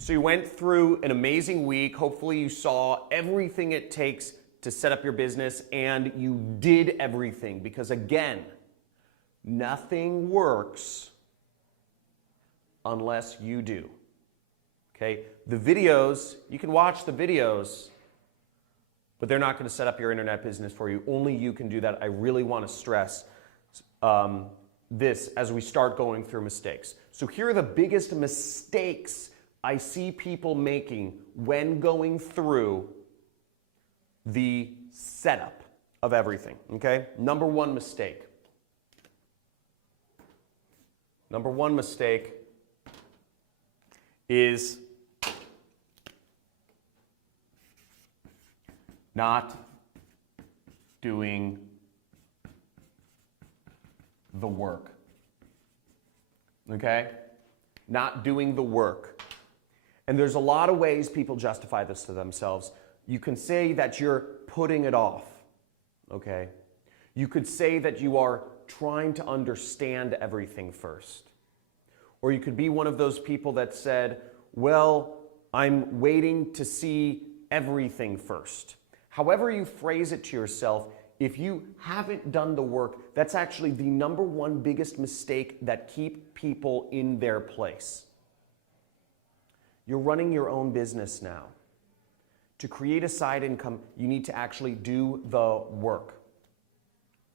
So you went through an amazing week. Hopefully you saw everything it takes to set up your business and you did everything because again, nothing works unless you do. Okay? The videos, you can watch the videos, but they're not going to set up your internet business for you. Only you can do that. I really want to stress this as we start going through mistakes. So here are the biggest mistakes I see people making when going through the setup of everything, okay? Number one mistake. Number one mistake is not doing the work, okay? Not doing the work. And there's a lot of ways people justify this to themselves. You can say that you're putting it off, okay? You could say that you are trying to understand everything first. Or you could be one of those people that said, well, I'm waiting to see everything first. However you phrase it to yourself, if you haven't done the work, that's actually the number one biggest mistake that keep people in their place. You're running your own business now. To create a side income, you need to actually do the work.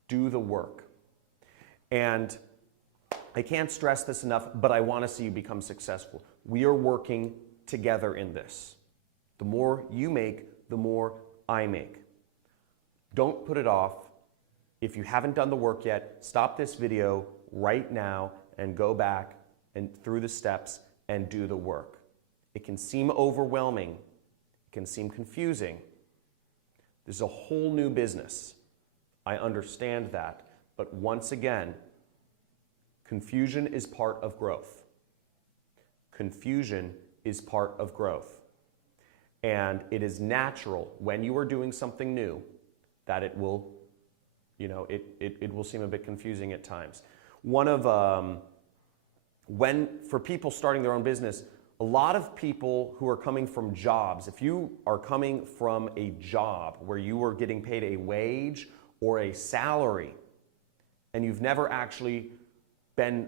Do the work. And I can't stress this enough, but I want to see you become successful. We are working together in this. The more you make, the more I make. Don't put it off. If you haven't done the work yet, stop this video right now and go back and through the steps and do the work. It can seem overwhelming. It can seem confusing. This is a whole new business. I understand that. But once again, confusion is part of growth. Confusion is part of growth. And it is natural when you are doing something new that it will, it will seem a bit confusing at times. For people starting their own business, a lot of people who are coming from jobs, if you are coming from a job where you are getting paid a wage or a salary and you've never actually been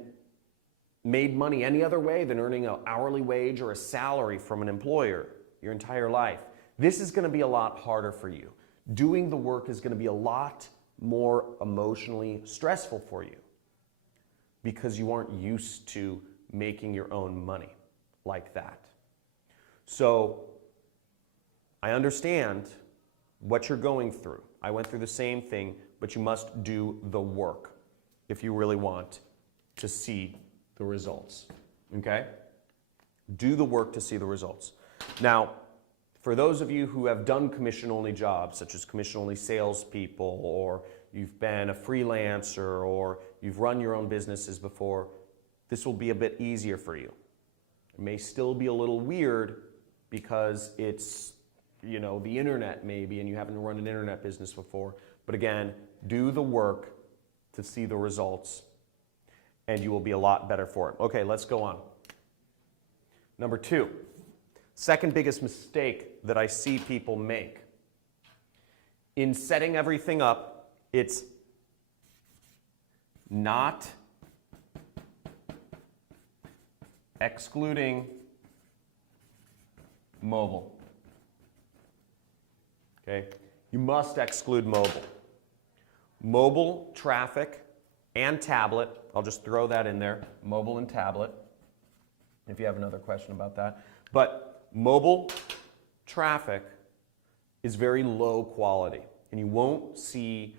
made money any other way than earning an hourly wage or a salary from an employer your entire life, this is going to be a lot harder for you. Doing the work is going to be a lot more emotionally stressful for you because you aren't used to making your own money like that. So I understand what you're going through. I went through the same thing, but you must do the work if you really want to see the results, okay? Do the work to see the results. Now, for those of you who have done commission-only jobs, such as commission-only salespeople, or you've been a freelancer, or you've run your own businesses before, this will be a bit easier for you. It may still be a little weird because it's, the internet maybe, and you haven't run an internet business before. But again, do the work to see the results, and you will be a lot better for it. Okay, let's go on. Number two, second biggest mistake that I see people make. In setting everything up, it's not excluding mobile. Okay? You must exclude mobile. Mobile traffic and tablet, I'll just throw that in there, mobile and tablet, if you have another question about that. But mobile traffic is very low quality, and you won't see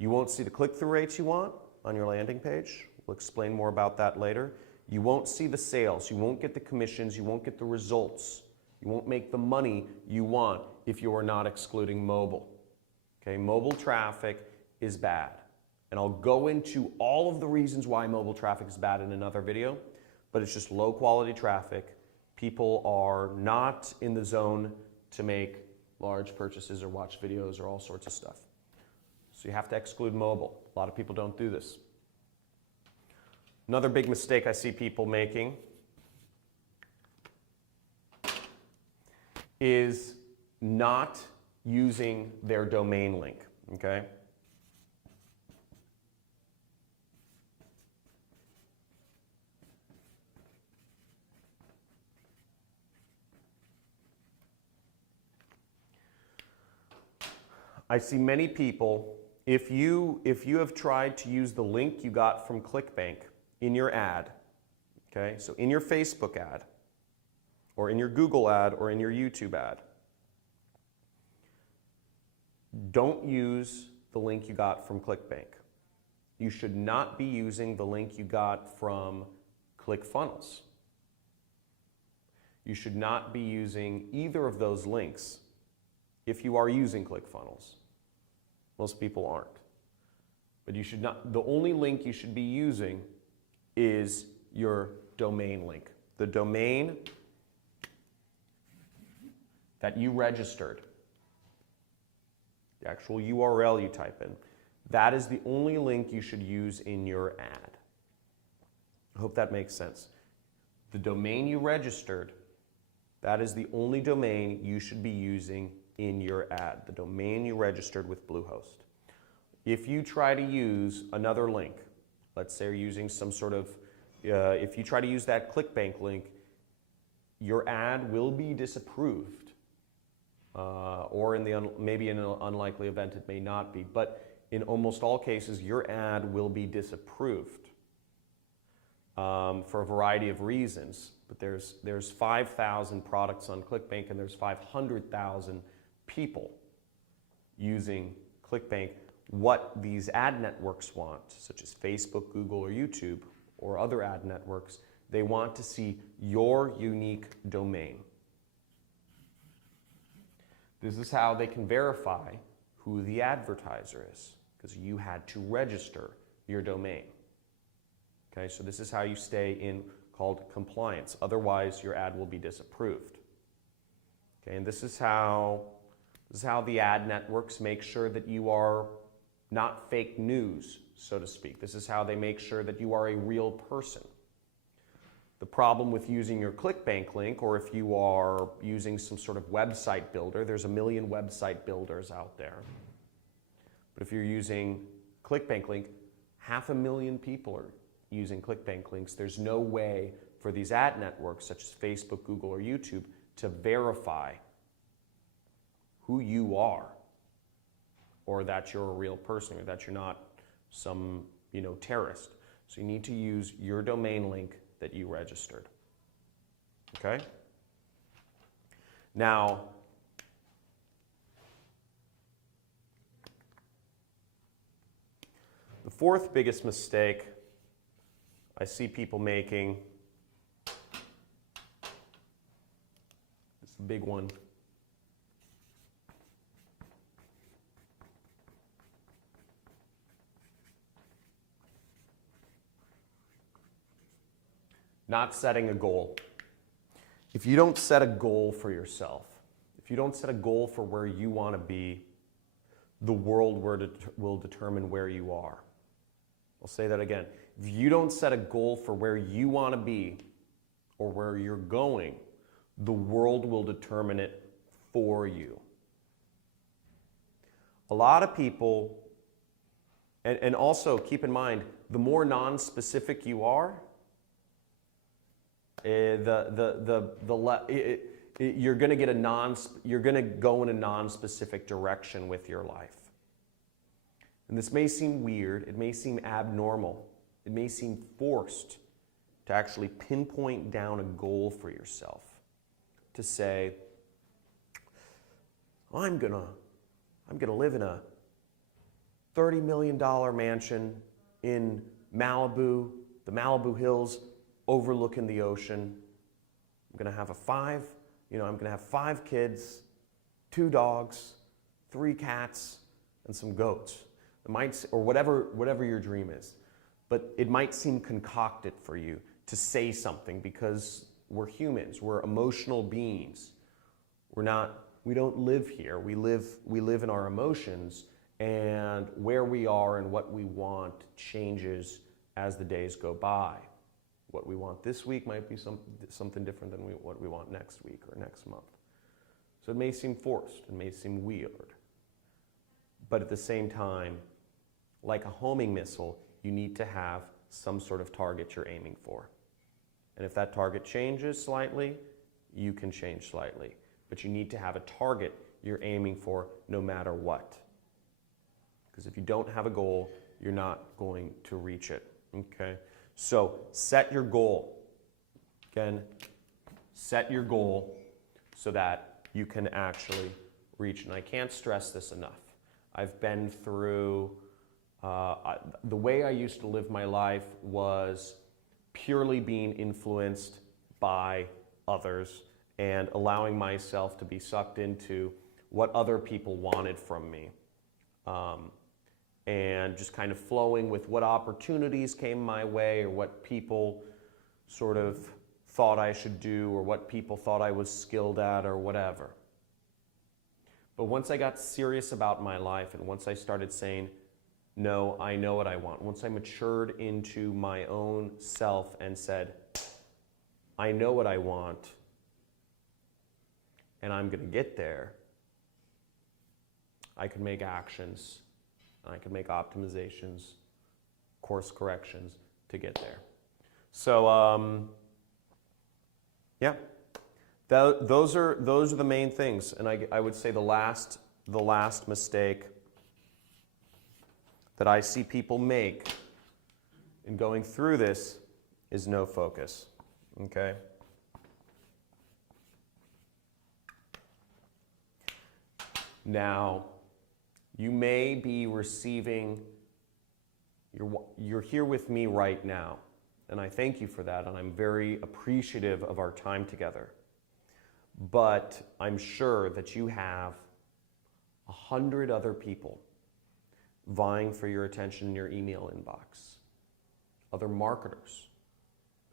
the click-through rates you want on your landing page. We'll explain more about that later. You won't see the sales, you won't get the commissions, you won't get the results. You won't make the money you want if you are not excluding mobile. Okay, mobile traffic is bad. And I'll go into all of the reasons why mobile traffic is bad in another video, but it's just low quality traffic. People are not in the zone to make large purchases or watch videos or all sorts of stuff. So you have to exclude mobile. A lot of people don't do this. Another big mistake I see people making is not using their domain link, okay? I see many people, if you have tried to use the link you got from ClickBank in your ad, okay, so in your Facebook ad, or in your Google ad, or in your YouTube ad, don't use the link you got from ClickBank. You should not be using the link you got from ClickFunnels. You should not be using either of those links if you are using ClickFunnels. Most people aren't. But you should not, the only link you should be using is your domain link. The domain that you registered, the actual URL you type in, that is the only link you should use in your ad. I hope that makes sense. The domain you registered, that is the only domain you should be using in your ad, the domain you registered with Bluehost. If you try to use another link, let's say you're using some sort of, if you try to use that ClickBank link, your ad will be disapproved. Or maybe in an unlikely event it may not be, but in almost all cases your ad will be disapproved for a variety of reasons. But there's 5,000 products on ClickBank and there's 500,000 people using ClickBank. What these ad networks want, such as Facebook, Google, or YouTube, or other ad networks, they want to see your unique domain. This is how they can verify who the advertiser is, because you had to register your domain. Okay, so this is how you stay in called compliance. Otherwise, your ad will be disapproved. Okay, and this is how the ad networks make sure that you are not fake news, so to speak. This is how they make sure that you are a real person. The problem with using your ClickBank link, or if you are using some sort of website builder, there's a million website builders out there. But if you're using ClickBank link, 500,000 people are using ClickBank links. There's no way for these ad networks, such as Facebook, Google, or YouTube, to verify who you are, or that you're a real person, or that you're not some, terrorist. So you need to use your domain link that you registered. Okay? Now, the fourth biggest mistake I see people making, it's a big one. Not setting a goal. If you don't set a goal for yourself, if you don't set a goal for where you want to be, the world will determine where you are. I'll say that again. If you don't set a goal for where you want to be or where you're going, the world will determine it for you. A lot of people, and also keep in mind, the more non-specific you are, you're going to go in a non-specific direction with your life. And this may seem weird, it may seem abnormal, it may seem forced to actually pinpoint down a goal for yourself. To say, I'm gonna live in a $30 million mansion in Malibu, the Malibu Hills, overlooking the ocean. I'm gonna have I'm gonna have 5 kids, 2 dogs, 3 cats, and some goats. It might, or whatever your dream is. But it might seem concocted for you to say something because we're humans, we're emotional beings. We don't live here. We live in our emotions, and where we are and what we want changes as the days go by. What we want this week might be something different than what we want next week or next month. So it may seem forced, it may seem weird. But at the same time, like a homing missile, you need to have some sort of target you're aiming for. And if that target changes slightly, you can change slightly. But you need to have a target you're aiming for no matter what. Because if you don't have a goal, you're not going to reach it. Okay? So set your goal. Again, set your goal so that you can actually reach. And I can't stress this enough. I've been through, the way I used to live my life was purely being influenced by others and allowing myself to be sucked into what other people wanted from me. And just kind of flowing with what opportunities came my way or what people sort of thought I should do or what people thought I was skilled at or whatever. But once I got serious about my life and once I started saying, no, I know what I want, once I matured into my own self and said, I know what I want and I'm going to get there, I could make actions, I could make optimizations, course corrections to get there. So, yeah. Those are the main things, and I would say the last mistake that I see people make in going through this is no focus. Okay. Now, you may be receiving. You're here with me right now, and I thank you for that, and I'm very appreciative of our time together. But I'm sure that you have 100 other people vying for your attention in your email inbox. Other marketers,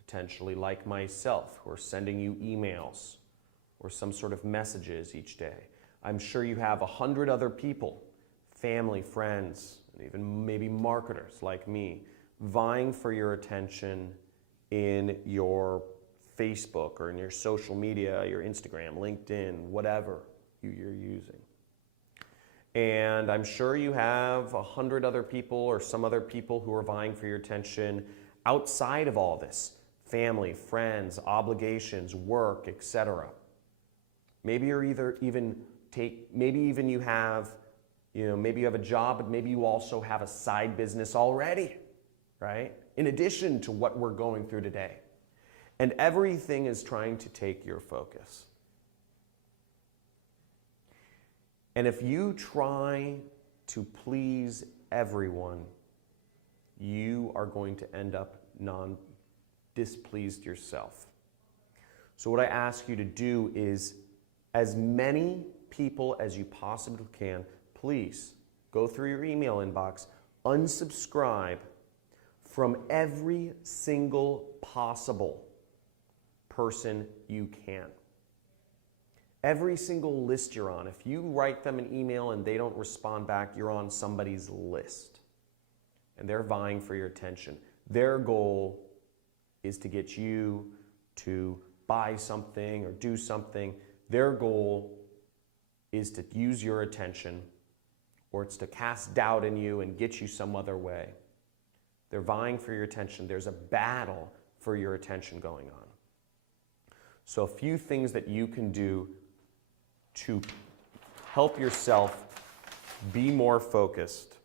potentially like myself, who are sending you emails or some sort of messages each day. I'm sure you have 100 other people, family, friends, and even maybe marketers like me, vying for your attention in your Facebook or in your social media, your Instagram, LinkedIn, whatever you're using. And I'm sure you have 100 other people or some other people who are vying for your attention outside of all this. Family, friends, obligations, work, etc. Maybe you're maybe you have a job, but maybe you also have a side business already, right? In addition to what we're going through today. And everything is trying to take your focus. And if you try to please everyone, you are going to end up displeased yourself. So what I ask you to do is, as many people as you possibly can, please go through your email inbox, unsubscribe from every single possible person you can. Every single list you're on, if you write them an email and they don't respond back, you're on somebody's list. And they're vying for your attention. Their goal is to get you to buy something or do something. Their goal is to use your attention, or it's to cast doubt in you and get you some other way. They're vying for your attention. There's a battle for your attention going on. So a few things that you can do to help yourself be more focused.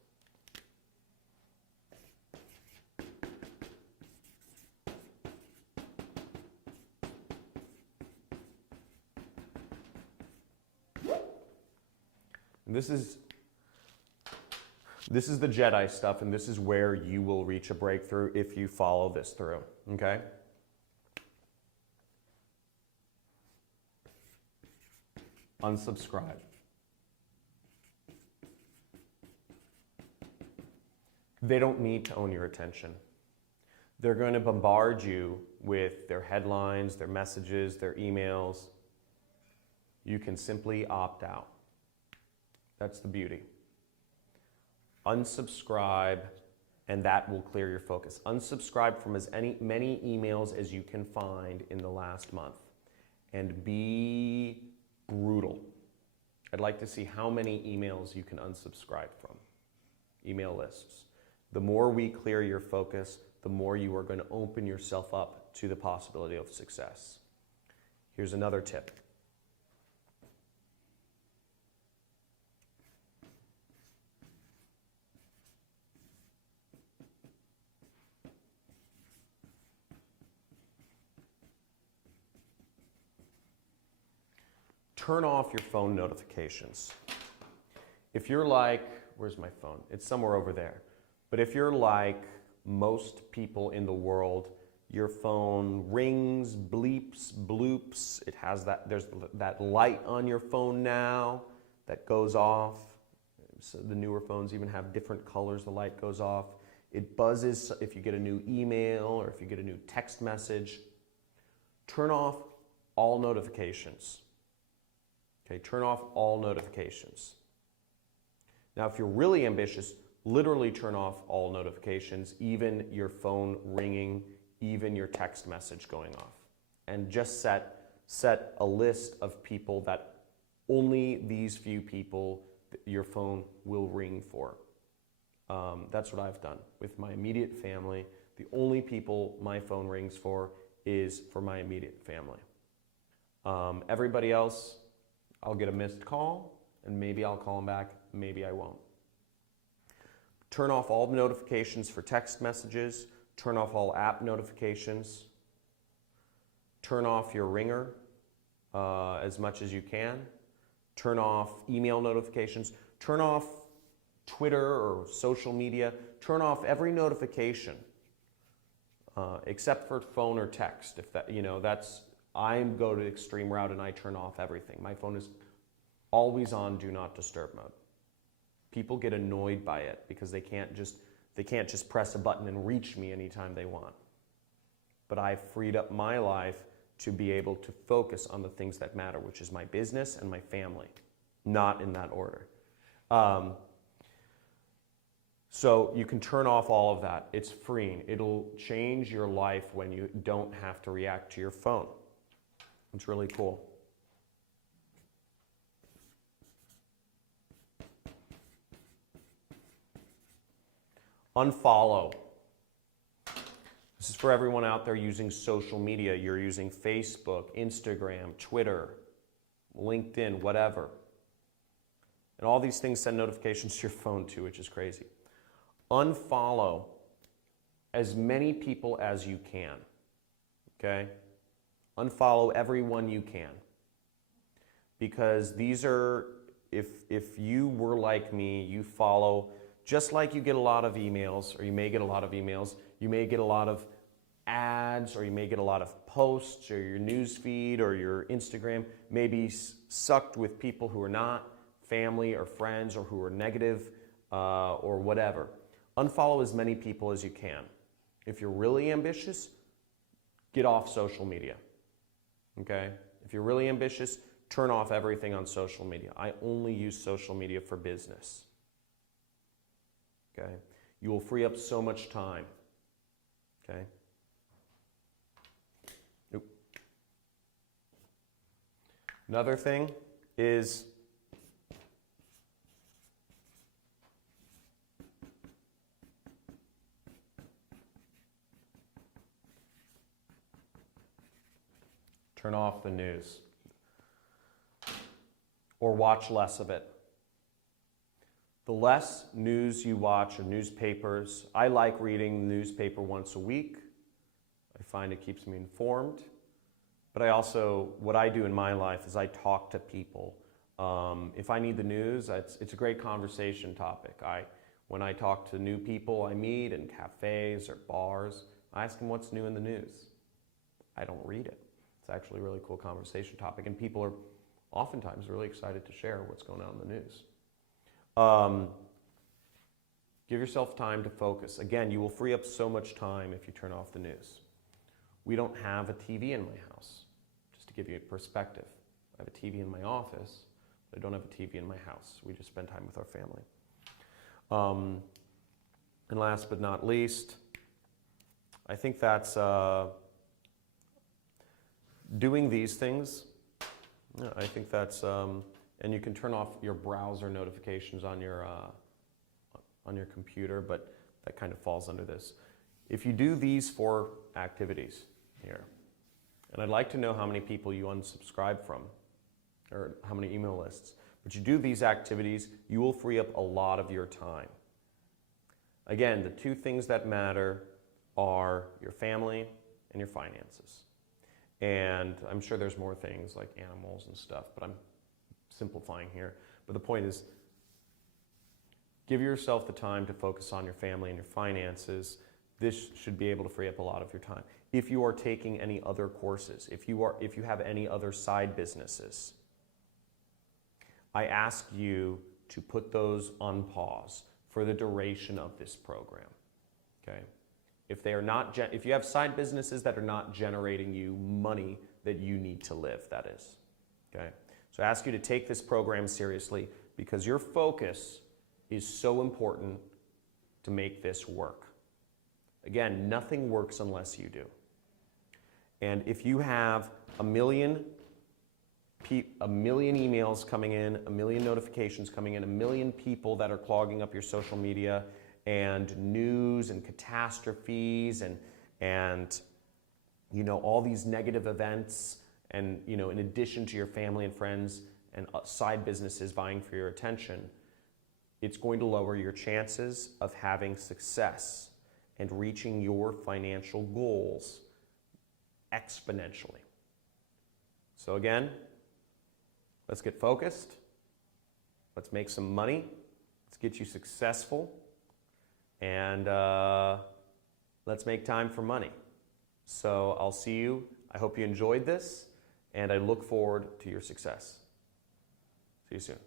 And this is the Jedi stuff, and this is where you will reach a breakthrough if you follow this through, okay? Unsubscribe. They don't need to own your attention. They're going to bombard you with their headlines, their messages, their emails. You can simply opt out. That's the beauty. Unsubscribe, and that will clear your focus. Unsubscribe from many emails as you can find in the last month. And be brutal. I'd like to see how many emails you can unsubscribe from. Email lists. The more we clear your focus, the more you are going to open yourself up to the possibility of success. Here's another tip. Turn off your phone notifications. If you're like, where's my phone? It's somewhere over there. But if you're like most people in the world, your phone rings, bleeps, bloops. It has that, there's that light on your phone now that goes off. So the newer phones even have different colors the light goes off. It buzzes if you get a new email or if you get a new text message. Turn off all notifications. Okay, turn off all notifications. Now, if you're really ambitious, literally turn off all notifications, even your phone ringing, even your text message going off. And just set a list of people that only these few people your phone will ring for. That's what I've done with my immediate family. The only people my phone rings for is for my immediate family. Everybody else, I'll get a missed call, and maybe I'll call them back, maybe I won't. Turn off all notifications for text messages. Turn off all app notifications. Turn off your ringer as much as you can. Turn off email notifications. Turn off Twitter or social media. Turn off every notification except for phone or text. If that, I go to extreme route and I turn off everything. My phone is always on do not disturb mode. People get annoyed by it because they can't just press a button and reach me anytime they want. But I've freed up my life to be able to focus on the things that matter, which is my business and my family, not in that order. So you can turn off all of that. It's freeing. It'll change your life when you don't have to react to your phone. It's really cool. Unfollow. This is for everyone out there using social media. You're using Facebook, Instagram, Twitter, LinkedIn, whatever. And all these things send notifications to your phone too, which is crazy. Unfollow as many people as you can. Okay? Unfollow everyone you can. Because these are, if you were like me, you follow, just like you get a lot of emails, or you may get a lot of emails, you may get a lot of ads, or you may get a lot of posts, or your news feed, or your Instagram may be sucked with people who are not family or friends, or who are negative, or whatever. Unfollow as many people as you can. If you're really ambitious, get off social media. Okay? If you're really ambitious, turn off everything on social media. I only use social media for business. Okay? You will free up so much time. Okay? Oop. Another thing is turn off the news or watch less of it. The less news you watch or newspapers, I like reading the newspaper once a week. I find it keeps me informed. But I also, what I do in my life is I talk to people. If I need the news, it's a great conversation topic. When I talk to new people I meet in cafes or bars, I ask them what's new in the news. I don't read it. It's actually a really cool conversation topic, and people are oftentimes really excited to share what's going on in the news. Give yourself time to focus. Again, you will free up so much time if you turn off the news. We don't have a TV in my house, just to give you a perspective. I have a TV in my office, but I don't have a TV in my house. We just spend time with our family. And last but not least, I think that's doing these things. I think that's And you can turn off your browser notifications on your computer, but that kind of falls under this. If you do these 4 activities here, and I'd like to know how many people you unsubscribe from, or how many email lists, but you do these activities, you will free up a lot of your time. Again, the 2 things that matter are your family and your finances. And I'm sure there's more things like animals and stuff, but I'm simplifying here. But the point is, give yourself the time to focus on your family and your finances. This should be able to free up a lot of your time. If you are taking any other courses, if you have any other side businesses, I ask you to put those on pause for the duration of this program. Okay? If you have side businesses that are not generating you money that you need to live, that is. Okay? So I ask you to take this program seriously because your focus is so important to make this work. Again, nothing works unless you do. And if you have a million emails coming in, a million notifications coming in, a million people that are clogging up your social media, and news and catastrophes and all these negative events, and in addition to your family and friends and side businesses vying for your attention, it's going to lower your chances of having success and reaching your financial goals exponentially. So again, let's get focused. Let's make some money. Let's get you successful. And let's make time for money. So I'll see you. I hope you enjoyed this, and I look forward to your success. See you soon.